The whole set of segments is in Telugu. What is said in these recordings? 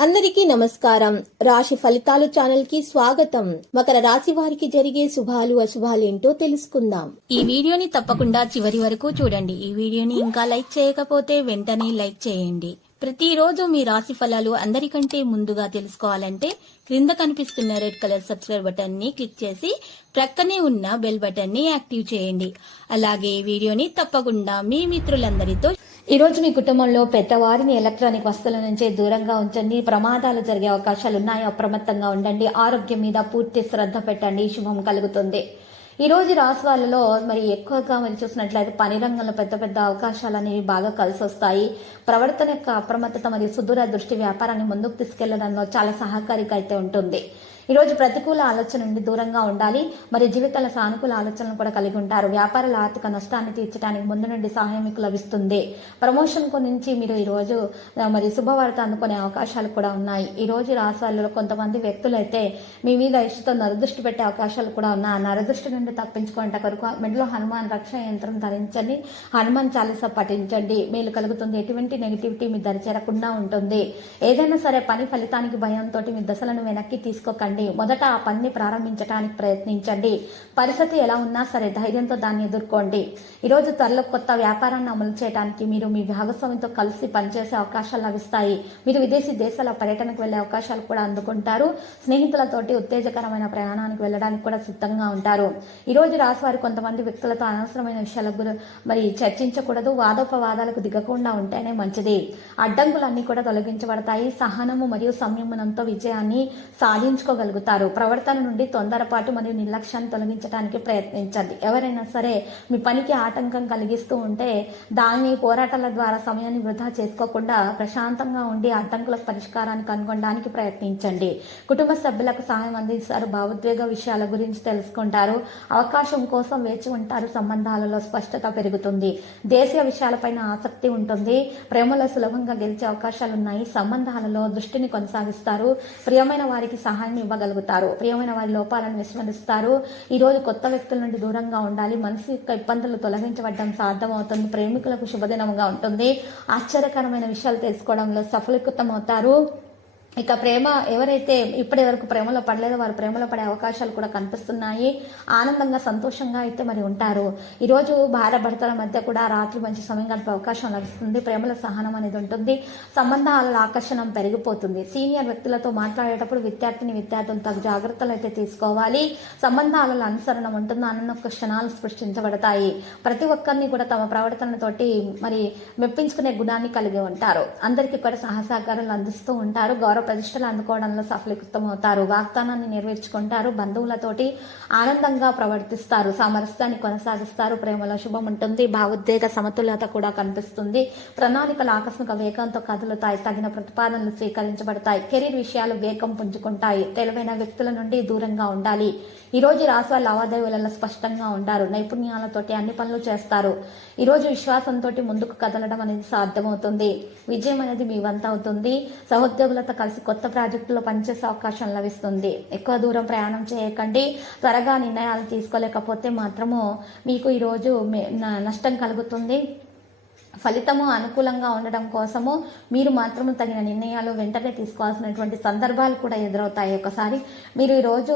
అందరికీ నమస్కారం. రాశి ఫలితాలు ఛానల్ కి స్వాగతం. మకర రాశి వారికి జరిగే శుభాలు అశుభాలు ఏంటో తెలుసుకుందాం. ఈ వీడియోని తప్పకుండా చివరి వరకు చూడండి. ఈ వీడియోని ఇంకా లైక్ చేయకపోతే వెంటనే లైక్ చేయండి. ప్రతిరోజు మీ రాశి ఫలాలు అందరికంటే ముందుగా తెలుసుకోవాలంటే క్రింద కనిపిస్తున్న రెడ్ కలర్ సబ్స్క్రైబ్ బటన్ ని క్లిక్ చేసి ప్రక్కనే ఉన్న బెల్ బటన్ ని యాక్టివ్ చేయండి. అలాగే ఈ వీడియోని తప్పకుండా మీ మిత్రులందరితో ఈ రోజు మీ కుటుంబంలో పెద్దవారిని ఎలక్ట్రానిక్ వస్తువుల నుంచి దూరంగా ఉంచండి. ప్రమాదాలు జరిగే అవకాశాలు ఉన్నాయి. అప్రమత్తంగా ఉండండి. ఆరోగ్యం మీద పూర్తి శ్రద్ధ పెట్టండి. శుభం కలుగుతుంది. ఈ రోజు రాశి వాళ్ళలో మరి ఎక్కువగా మరి చూసినట్లయితే పని రంగంలో పెద్ద పెద్ద అవకాశాలు అనేవి బాగా కలిసి వస్తాయి. ప్రవర్తన యొక్క అప్రమత్తత మరియు సుదూర దృష్టి వ్యాపారాన్ని ముందుకు తీసుకెళ్లడంలో చాలా సహకారిగా అయితే ఉంటుంది. ఈ రోజు ప్రతికూల ఆలోచన నుండి దూరంగా ఉండాలి. మరి జీవితాల సానుకూల ఆలోచనలు కూడా కలిగి ఉంటారు. వ్యాపారాల ఆర్థిక నష్టాన్ని తీర్చడానికి ముందు నుండి సహాయం మీకు లభిస్తుంది. ప్రమోషన్ నుంచి మీరు ఈ రోజు మరి శుభవార్త అందుకునే అవకాశాలు కూడా ఉన్నాయి. ఈ రోజు రాశుల్లో కొంతమంది వ్యక్తులు అయితే మీ మీద ఇష్టతో నరదృష్టి పెట్టే అవకాశాలు కూడా ఉన్నాయి. నరదృష్టి నుండి తప్పించుకునే కొరకు మెడలో హనుమాన్ రక్ష యంత్రం ధరించండి. హనుమాన్ చాలీసా పఠించండి. మేలు కలుగుతుంది. ఎటువంటి నెగిటివిటీ మీ దరి చేరకుండా ఉంటుంది. ఏదైనా సరే పని ఫలితానికి భయంతో మీ దశలను వెనక్కి తీసుకోకండి. మొదట ఆ పనిని ప్రారంభించడానికి ప్రయత్నించండి. పరిస్థితి ఎలా ఉన్నా సరే ధైర్యంతో దాన్ని ఎదుర్కోండి. ఈరోజు త్వరలో కొత్త వ్యాపారాన్ని అమలు చేయడానికి మీరు మీ భాగస్వామితో కలిసి పనిచేసే అవకాశాలు లభిస్తాయి. మీరు విదేశీ దేశాల పర్యటనకు వెళ్లే అవకాశాలు కూడా అందుకుంటారు. స్నేహితులతోటి ఉత్తేజకరమైన ప్రయాణానికి వెళ్ళడానికి కూడా సిద్ధంగా ఉంటారు. ఈ రోజు రాశివారు కొంతమంది వ్యక్తులతో అనవసరమైన విషయాల మరి చర్చించకూడదు. వాదోపవాదాలకు దిగకుండా ఉంటేనే మంచిది. అడ్డంకులన్నీ కూడా తొలగించబడతాయి. సహనము మరియు సంయమనంతో విజయాన్ని సాధించుకోగలుగుతారు. ప్రవర్తన నుండి తొందరపాటు మరియు నిర్లక్ష్యాన్ని తొలగించడానికి ప్రయత్నించండి. ఎవరైనా సరే మీ పనికి ఆటంకం కలిగిస్తూ ఉంటే దాన్ని పోరాటాల ద్వారా సమయాన్ని వృధా చేసుకోకుండా ప్రశాంతంగా ఉండి అడ్డంకుల పరిష్కారాన్ని కనుగొనడానికి ప్రయత్నించండి. కుటుంబ సభ్యులకు సహాయం అందిస్తారు. భావోద్వేగ విషయాల గురించి తెలుసుకుంటారు. అవకాశం కోసం వేచి ఉంటారు. సంబంధాలలో స్పష్టత పెరుగుతుంది. దేశీయ విషయాలపైన ఆసక్తి ఉంటుంది. ప్రేమలో సులభంగా గెలిచే అవకాశాలు ఉన్నాయి. సంబంధాలలో దృష్టిని కొనసాగిస్తారు. ప్రియమైన వారికి సహాయం ఇవ్వగలుగుతారు. ప్రియమైన వారి లోపాలను విస్మరిస్తారు. ఈ రోజు కొత్త వ్యక్తుల నుండి దూరంగా ఉండాలి. మనసు యొక్క ఇబ్బందులు తొలగించబడడం సాధ్యమవుతుంది. ప్రేమికులకు శుభదినంగా ఉంటుంది. ఆశ్చర్యకరమైన విషయాలు తెలుసుకోవడంలో సఫలీకృతమవుతారు. ఇక ప్రేమ ఎవరైతే ఇప్పటి వరకు ప్రేమలో పడలేదో వారు ప్రేమలో పడే అవకాశాలు కూడా కనిపిస్తున్నాయి. ఆనందంగా సంతోషంగా అయితే మరి ఉంటారు. ఈరోజు భార్య భర్తల మధ్య కూడా రాత్రి మంచి సమయం గడిపే అవకాశం లభిస్తుంది. ప్రేమల సహనం అనేది ఉంటుంది. సంబంధాల ఆకర్షణ పెరిగిపోతుంది. సీనియర్ వ్యక్తులతో మాట్లాడేటప్పుడు విద్యార్థులు తగు జాగ్రత్తలు అయితే తీసుకోవాలి. సంబంధాలలో అనుసరణ ఉంటుంది. ఆనంద క్షణాలు సృష్టించబడతాయి. ప్రతి ఒక్కరిని కూడా తమ ప్రవర్తనతోటి మరి మెప్పించుకునే గుణాన్ని కలిగి ఉంటారు. అందరికీ కూడా సహసహకారాలు అందిస్తూ ఉంటారు. గౌరవ ప్రతిష్టలు అందుకోవడంలో సఫలీకృతమవుతారు. వాగ్దానాన్ని నెరవేర్చుకుంటారు. బంధువులతోటి ఆనందంగా ప్రవర్తిస్తారు. సామరస్యాన్ని కొనసాగిస్తారు. ప్రేమలో శుభం ఉంటుంది. భావోద్వేగ సమతుల్యత కూడా కనిపిస్తుంది. ప్రణాళికలు ఆకస్మిక వేగంతో కదులుతాయి. తగిన ప్రతిపాదనలు స్వీకరించబడతాయి. కెరీర్ విషయాలు వేగం పుంజుకుంటాయి. తెలివైన వ్యక్తుల నుండి దూరంగా ఉండాలి. ఈ రోజు రాశి లావాదేవీలలో స్పష్టంగా ఉంటారు. నైపుణ్యాలతోటి అన్ని పనులు చేస్తారు. ఈ రోజు విశ్వాసంతో ముందుకు కదలడం అనేది సాధ్యమవుతుంది. విజయం అనేది మీ వంత అవుతుంది. సహోద్యోగులతో కలిసి కొత్త ప్రాజెక్టులో పనిచేసే అవకాశం లభిస్తుంది. ఎక్కువ దూరం ప్రయాణం చేయకండి. త్వరగా నిర్ణయాలు తీసుకోలేకపోతే మాత్రము మీకు ఈరోజు నష్టం కలుగుతుంది. ఫలితము అనుకూలంగా ఉండడం కోసము మీరు మాత్రము తగిన నిర్ణయాలు వెంటనే తీసుకోవాల్సినటువంటి సందర్భాలు కూడా ఎదురవుతాయి. ఒకసారి మీరు ఈరోజు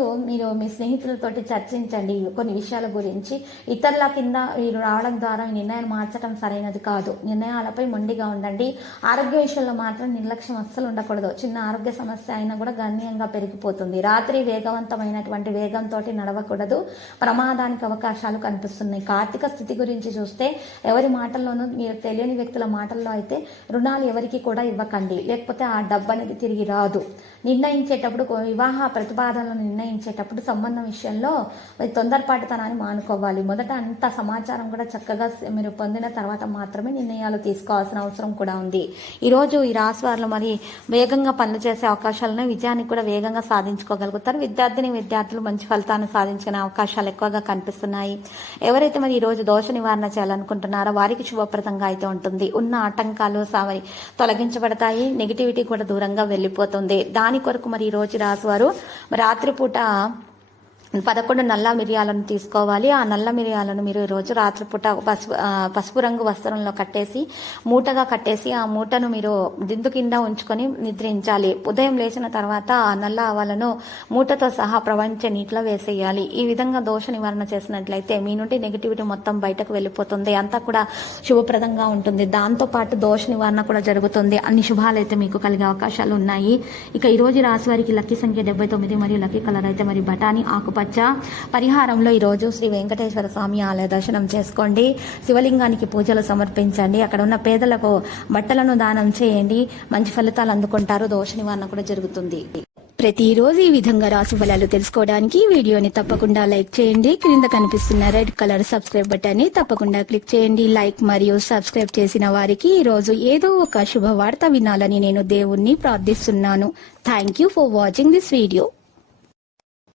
మీ స్నేహితులతోటి చర్చించండి కొన్ని విషయాల గురించి. ఇతరుల కింద మీరు రావడం ద్వారా నిర్ణయాలు మార్చడం సరైనది కాదు. నిర్ణయాలపై మొండిగా ఉండండి. ఆరోగ్య విషయంలో మాత్రం నిర్లక్ష్యం అస్సలు ఉండకూడదు. చిన్న ఆరోగ్య సమస్య అయినా కూడా గణనీయంగా పెరిగిపోతుంది. రాత్రి వేగవంతమైనటువంటి వేగంతో నడవకూడదు. ప్రమాదానికి అవకాశాలు కనిపిస్తున్నాయి. ఆర్థిక స్థితి గురించి చూస్తే ఎవరి మాటల్లోనూ మీరు తెలియని వ్యక్తుల మాటల్లో అయితే రుణాలు ఎవరికి కూడా ఇవ్వకండి. లేకపోతే ఆ డబ్బు అనేది తిరిగి రాదు. నిర్ణయించేటప్పుడు వివాహ ప్రతిపాదనలను నిర్ణయించేటప్పుడు సంబంధం విషయంలో తొందరపాటుతనాన్ని మానుకోవాలి. మొదట అంత సమాచారం కూడా చక్కగా మీరు పొందిన తర్వాత మాత్రమే నిర్ణయాలు తీసుకోవాల్సిన అవసరం కూడా ఉంది. ఈరోజు ఈ రాశి వారిలో మరి వేగంగా పనులు చేసే అవకాశాలను విజయాన్ని కూడా వేగంగా సాధించుకోగలుగుతారు. విద్యార్థులు మంచి ఫలితాన్ని సాధించుకునే అవకాశాలు ఎక్కువగా కనిపిస్తున్నాయి. ఎవరైతే మరి ఈరోజు దోష నివారణ చేయాలనుకుంటున్నారో వారికి శుభప్రదంగా అయితే ఉంటుంది. ఉన్న ఆటంకాలు తొలగించబడతాయి. నెగిటివిటీ కూడా దూరంగా వెళ్ళిపోతుంది. దాని కొరకు మరి ఈ రోజు రాశివారు రాత్రిపూట 11 నల్ల మిరియాలను తీసుకోవాలి. ఆ నల్ల మిరియాలను మీరు ఈరోజు రాత్రిపూట పసుపు రంగు వస్త్రంలో కట్టేసి మూటగా కట్టేసి ఆ మూటను మీరు దిండు కింద ఉంచుకొని నిద్రించాలి. ఉదయం లేచిన తర్వాత ఆ నల్ల ఆవాలను మూటతో సహా ప్రవహించే నీటిలో వేసేయాలి. ఈ విధంగా దోష నివారణ చేసినట్లయితే మీ నుండి నెగిటివిటీ మొత్తం బయటకు వెళ్ళిపోతుంది, అంతా కూడా శుభప్రదంగా ఉంటుంది. దాంతో పాటు దోష నివారణ కూడా జరుగుతుంది. అన్ని శుభాలైతే మీకు కలిగే అవకాశాలు ఉన్నాయి. ఇక ఈ రోజు రాశి వారికి లక్కీ సంఖ్య 79 మరియు లక్కీ కలర్ అయితే మరి బఠానీ ఆకుపచ్చ. పరిహారంలో ఈరోజు శ్రీ వెంకటేశ్వర స్వామి ఆలయ దర్శనం చేసుకోండి, శివలింగానికి పూజలు సమర్పించండి, అక్కడ ఉన్న పేదలకు బట్టలను దానం చేయండి, మంచి ఫలితాలు అందుకుంటారు, దోష నివారణ కూడా జరుగుతుంది. ప్రతిరోజు ఈ విధంగా రాశి ఫలాలు తెలుసుకోవడానికి వీడియోని తప్పకుండా లైక్ చేయండి. క్రింద కనిపిస్తున్న రెడ్ కలర్ సబ్స్క్రైబ్ బటన్ ని తప్పకుండా క్లిక్ చేయండి. లైక్ మరియు సబ్స్క్రైబ్ చేసిన వారికి ఈ రోజు ఏదో ఒక శుభవార్త వినాలని నేను దేవుణ్ణి ప్రార్థిస్తున్నాను. Thank you for watching this video.